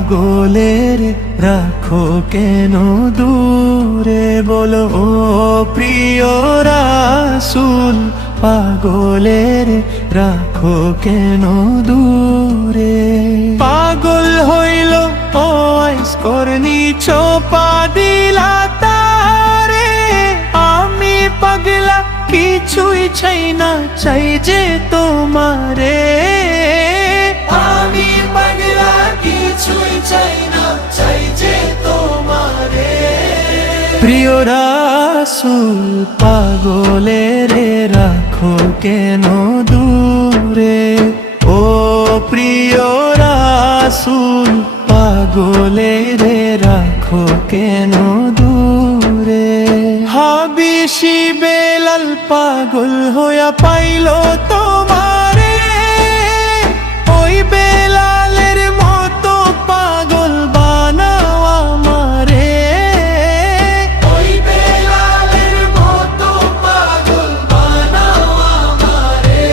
পাগলের রাখো কেন দূরে বলো ও প্রিয় রাসূল পাগলের রাখো কেন দূরে পাগল হইল ও আইস করনি চোপা দিলা তারে আমি পাগলা কিছুই চাই না চাই যে তোমারে আমি পাগলা কিছুই চাই না চাই যে তোমারে প্রিয় রাসূল পাগলের রাখো কেন দূরে ও প্রিয় রাসূল পাগলের রাখো কেন দূরে হাবিশি বেলাল পাগল হইয়া পাইল তোমারে ওই বেলালের মতো পাগল বানাও আমারে ওই বেলালের মতো পাগল বানাও আমারে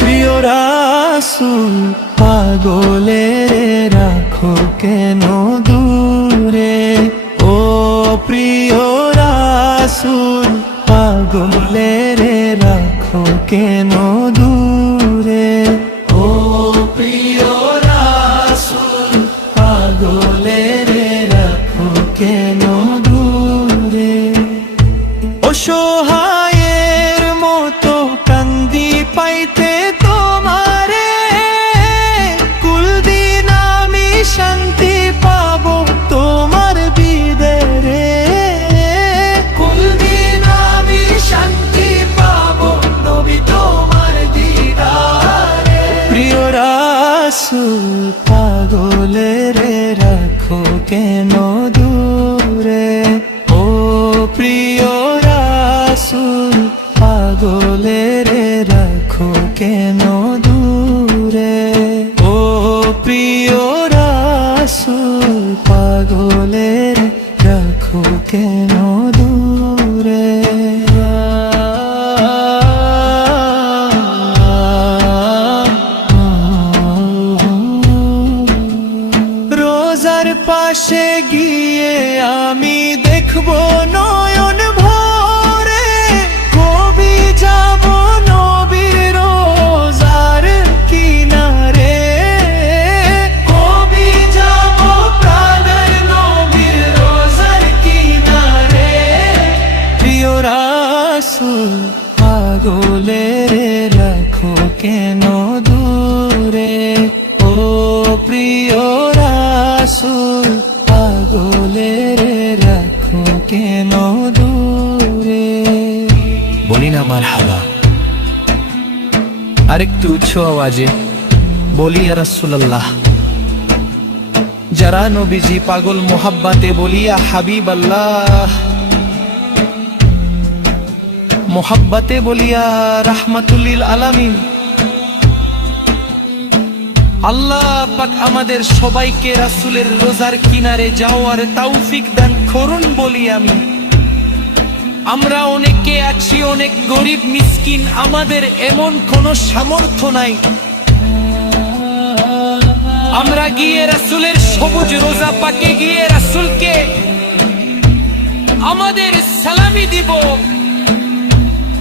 প্রিয় রাসূল পাগলের রাখো কেন দূরে ও প্রিয় রাসূল পাগলের রাখো কেন দূরে ও প্রিয় রাসূল পাগলের রাখো কেন দূরে অসহায়ের মতো কান্দি পাইতে তোমারে কুলদিন আমি শান্তি পাবো তোমার বিদেরে কুলদিন আমি শান্তি পাবো নবী তোমার দিদারে প্রিয় রাসূল পাগলের রাখো কেন দূরে ও প্রিয় রাসূল পাগলের রাখো কেন দূরে ও প্রিয় রাসূল পাগলের রাখো কেন দূরে রোজার পাশে গিয়ে আমি দেখবো নয়ন ভরে কবি যাব নবীর রোজার কিনারে কবি যাব প্রাণের নবীর রোজার কিনারে প্রিয় রাসূল পাগলের রাখো কেন দূরে ও প্রিয় রাসূল পাগলের রাখো কেন দূরে বলি না মারহাবা আরেকটু উচ্চ আওয়াজে বলি ইয়া রাসূলুল্লাহ যারা নবীজি পাগল মোহাব্বতে বলি ইয়া হাবিবাল্লাহ মোহাব্বতে বলি ইয়া রাহমাতুল লিল আলামিন আল্লাহ পাক আমাদের সবাইকে রাসূলের রোজার কিনারে যাওয়ার তৌফিক দান করুন বলি আমি আমরা অনেকে আছি অনেক গরিব মিসকিন আমাদের এমন কোনো সামর্থ্য নাই আমরা গিয়ে রাসূলের সবুজ রোজা পাকে গিয়ে রাসূলকে আমাদের সালামি দিব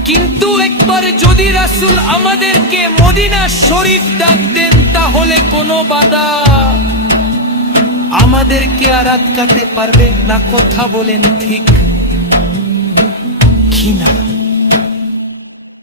কিন্তু একবার যদি রাসূল আমাদেরকে মদিনা শরীফ ডাক দেন তাহলে কোনো বাধা আমাদেরকে আর আটকাতে পারবে না কথা বলেন ঠিক কি না